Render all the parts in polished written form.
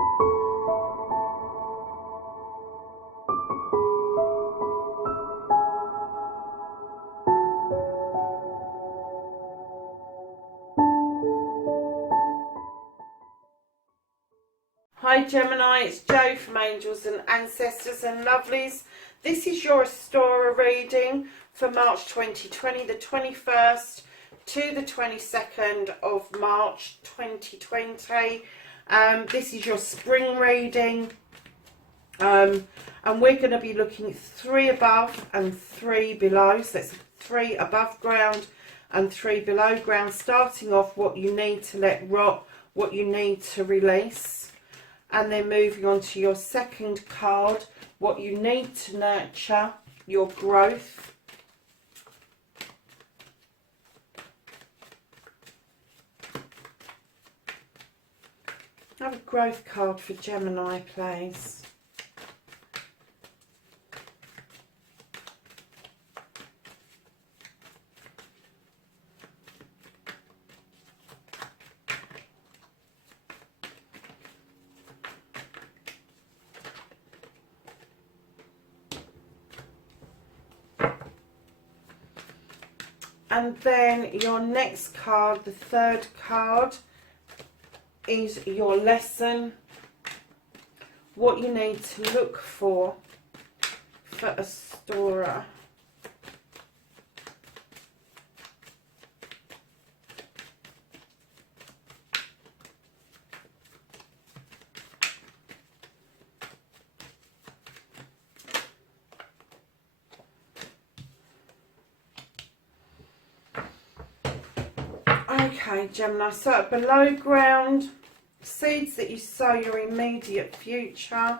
Hi Gemini, it's Jo from Angels and Ancestors and Lovelies. This is your OSTARA reading for March 2020, the 21st to the 22nd of March 2020. This is your spring reading, and we're going to be looking at 3 above and 3 below. So that's 3 above ground and 3 below ground, starting off what you need to let rot, what you need to release. And then moving on to your second card, what you need to nurture, your growth. Have a growth card for Gemini, please. And then your next card, the third card, is your lesson. What you need to look for OSTARA. Okay, Gemini, so below ground, seeds that you sow your immediate future.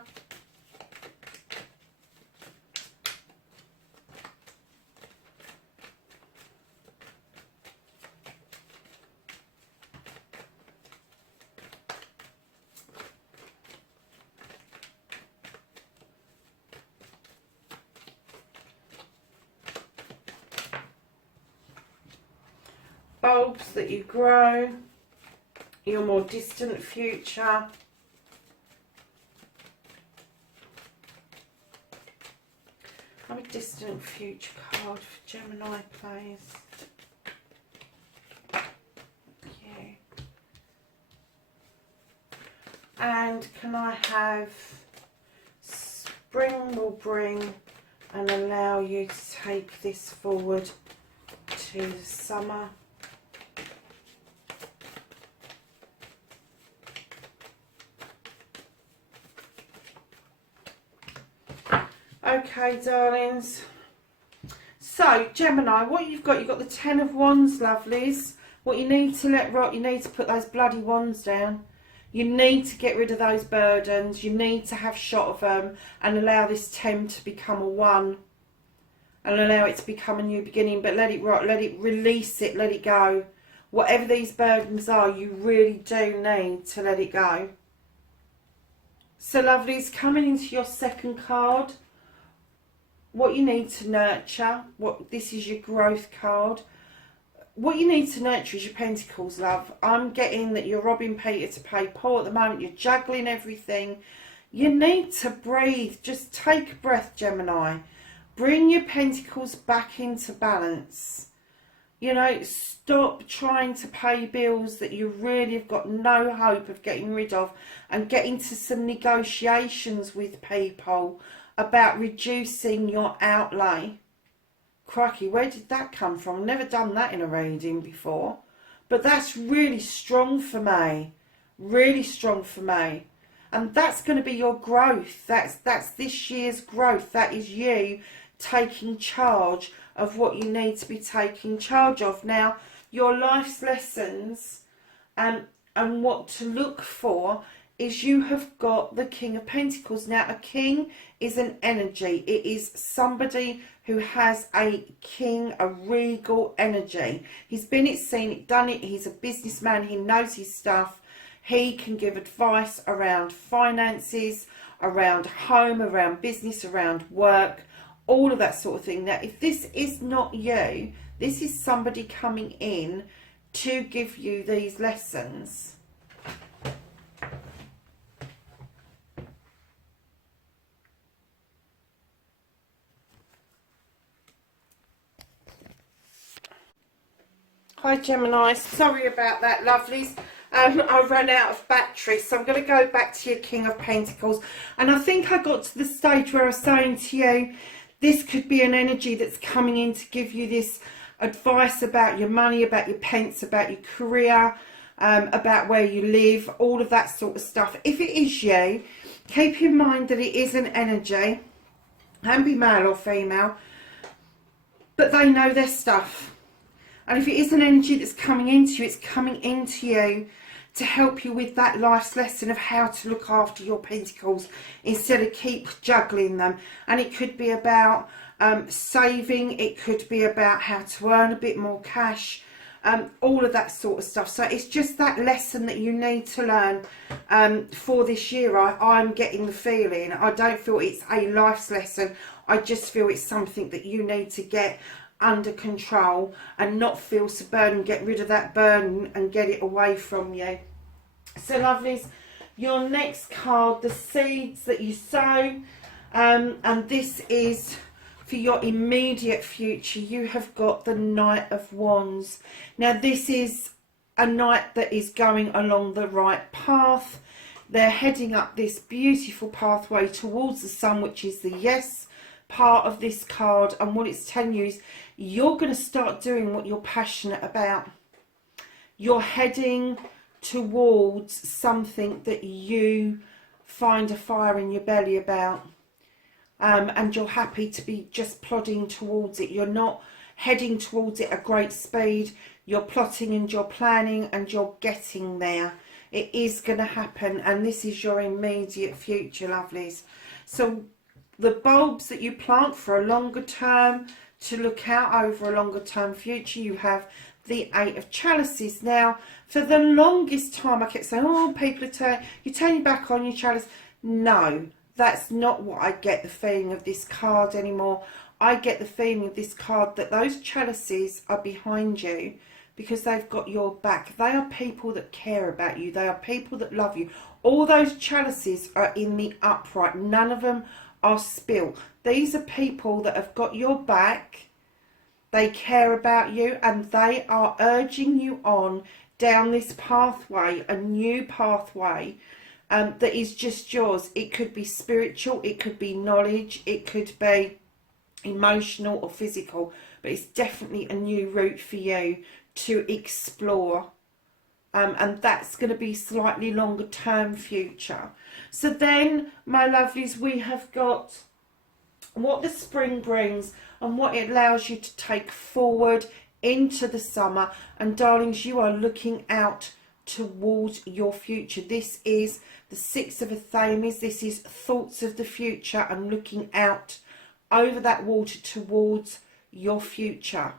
Bulbs that you grow, your more distant future. Have a distant future card for Gemini, please. Thank you. And can I have spring will bring and allow you to take this forward to the summer. Okay, darlings. So, Gemini, what you've got the 10 of Wands, lovelies. What you need to let rot, you need to put those bloody wands down. You need to get rid of those burdens. You need to have shot of them and allow this 10 to become a 1. And allow it to become a new beginning. But let it rot, let it release it, let it go. Whatever these burdens are, you really do need to let it go. So, lovelies, coming into your second card. What you need to nurture, this is your growth card. What you need to nurture is your pentacles, love. I'm getting that you're robbing Peter to pay Paul at the moment. You're juggling everything. You need to breathe. Just take a breath, Gemini. Bring your pentacles back into balance. You know, stop trying to pay bills that you really have got no hope of getting rid of, and get into some negotiations with people about reducing your outlay. Crikey, where did that come from? I've never done that in a reading before. But that's really strong for me. Really strong for me. And that's going to be your growth. That's this year's growth. That is you taking charge of what you need to be taking charge of. Now, your life's lessons and what to look for is you have got the King of Pentacles. Now, a king is an energy. It is somebody who has a king, a regal energy. He's been it, seen it, done it. He's a businessman. He knows his stuff. He can give advice around finances, around home, around business, around work, all of that sort of thing. Now, if this is not you, this is somebody coming in to give you these lessons. Hi Gemini, sorry about that, lovelies. I ran out of battery, so I'm going to go back to your King of Pentacles. And I think I got to the stage where I was saying to you, this could be an energy that's coming in to give you this advice about your money, about your pence, about your career, about where you live, all of that sort of stuff. If it is you, keep in mind that it is an energy, can be male or female, but they know their stuff. And if it is an energy that's coming into you, it's coming into you to help you with that life's lesson of how to look after your pentacles instead of keep juggling them. And it could be about saving, it could be about how to earn a bit more cash, all of that sort of stuff. So it's just that lesson that you need to learn for this year. I'm getting the feeling, I don't feel it's a life's lesson, I just feel it's something that you need to get under control and not feel so burdened. Get rid of that burden and get it away from you. So lovelies, your next card, the seeds that you sow, and this is for your immediate future. You have got the Knight of Wands. Now this is a knight that is going along the right path. They're heading up this beautiful pathway towards the sun, which is the yes part of this card. And what it's telling you is you're going to start doing what you're passionate about. You're heading towards something that you find a fire in your belly about, and you're happy to be just plodding towards it. You're not heading towards it at great speed. You're plotting and you're planning and you're getting there. It is going to happen, and this is your immediate future, lovelies. So the bulbs that you plant for a longer term, to look out over a longer term future, you have the Eight of Chalices. Now, for the longest time, I kept saying, oh, people are you're turning back on your chalice. No, that's not what I get the feeling of this card anymore. I get the feeling of this card that those chalices are behind you because they've got your back. They are people that care about you. They are people that love you. All those chalices are in the upright. None of them are spilt. These are people that have got your back. They care about you, and they are urging you on down this pathway, a new pathway that is just yours. It could be spiritual, it could be knowledge, it could be emotional or physical, but it's definitely a new route for you to explore. And that's going to be slightly longer term future. So then, my lovelies, we have got what the spring brings and what it allows you to take forward into the summer. And darlings, you are looking out towards your future. This is the Six of Athames. This is thoughts of the future and looking out over that water towards your future.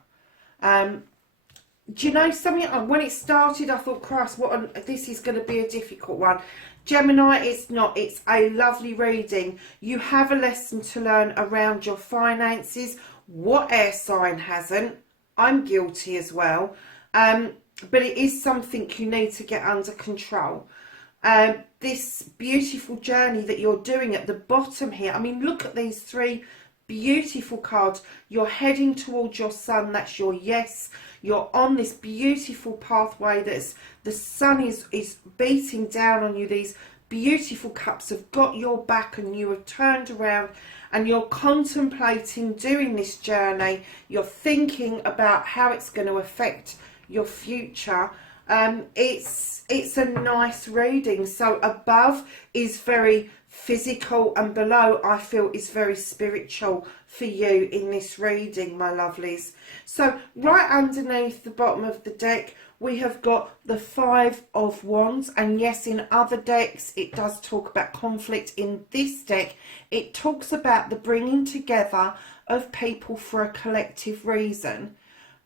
Do you know something? When it started, I thought, Christ, this is going to be a difficult one. Gemini, it's not. It's a lovely reading. You have a lesson to learn around your finances. What air sign hasn't? I'm guilty as well. But it is something you need to get under control. This beautiful journey that you're doing at the bottom here. I mean, look at these three beautiful cards. You're heading towards your sun. That's your yes. You're on this beautiful pathway that's the sun is beating down on you. These beautiful cups have got your back, and you have turned around and you're contemplating doing this journey. You're thinking about how it's going to affect your future. It's a nice reading. So above is very physical, and below I feel is very spiritual for you in this reading, my lovelies. So right underneath the bottom of the deck we have got the Five of Wands, and yes, in other decks it does talk about conflict. In this deck it talks about the bringing together of people for a collective reason,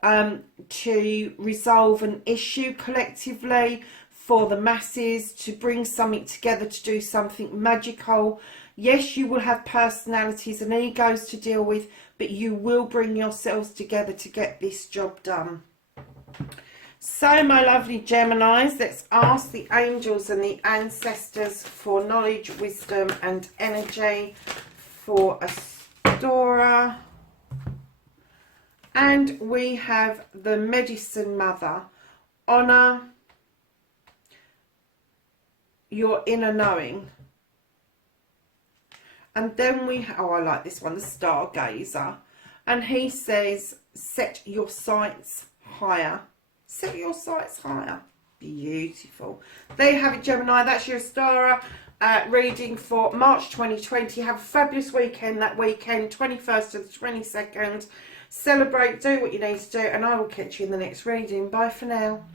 to resolve an issue collectively, for the masses, to bring something together, to do something magical. Yes, you will have personalities and egos to deal with, but you will bring yourselves together to get this job done. So, my lovely Geminis, let's ask the angels and the ancestors for knowledge, wisdom and energy for OSTARA And we have the Medicine Mother. Honour your inner knowing. And then we, oh, I like this one, the Stargazer. And he says, set your sights higher. Set your sights higher. Beautiful. There you have it, Gemini. That's your OSTARA reading for March 2020. Have a fabulous weekend that weekend, 21st to the 22nd. Celebrate, do what you need to do, and I will catch you in the next reading. Bye for now.